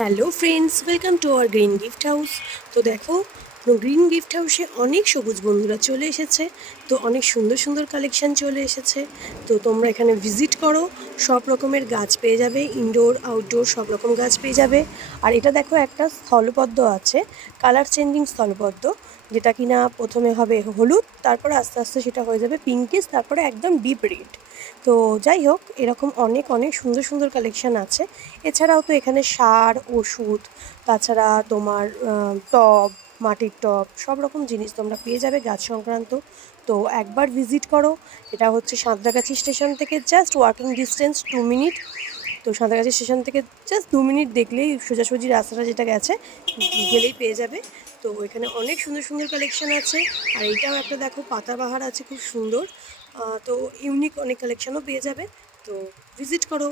Hello friends, welcome to our green gift house. তো দেখো, green gift হাউসে অনেক সবুজ বন্ধুরা চলে এসেছে। তো অনেক সুন্দর সুন্দর কালেকশান চলে এসেছে। তো তোমরা এখানে ভিজিট করো, সব রকমের গাছ পেয়ে যাবে, ইনডোর আউটডোর সব রকম গাছ পেয়ে যাবে। আর এটা দেখো, একটা স্থলপদ্ম আছে, কালার চেঞ্জিং স্থলপদ্ম, যেটা কিনা প্রথমে হবে হলুদ, তারপরে আস্তে আস্তে সেটা হয়ে যাবে পিঙ্কিশ, তারপরে একদম ডিপ রেড। তো যাই হোক, এরকম অনেক অনেক সুন্দর সুন্দর কালেকশান আছে। এছাড়াও তো এখানে সার, ওষুধ, তাছাড়া তোমার টব, মাটির টব, সব রকম জিনিস তোমরা পেয়ে যাবে গাছ সংক্রান্ত। তো একবার ভিজিট করো। এটা হচ্ছে সাঁতরাগাছি স্টেশন থেকে জাস্ট ওয়াকিং ডিস্টেন্স 2 মিনিট। তো সাঁতরাগাছি স্টেশন থেকে জাস্ট 2 মিনিট দেখলেই সোজাসুজি রাস্তাটা যেটা গেছে গেলেই পেয়ে যাবে। তো এখানে অনেক সুন্দর সুন্দর কালেকশান আছে। আর এইটাও একটা দেখো, পাতাবাহার আছে, খুব সুন্দর। তো ইউনিক অনেক কালেকশানও পেয়ে যাবে। তো ভিজিট করো।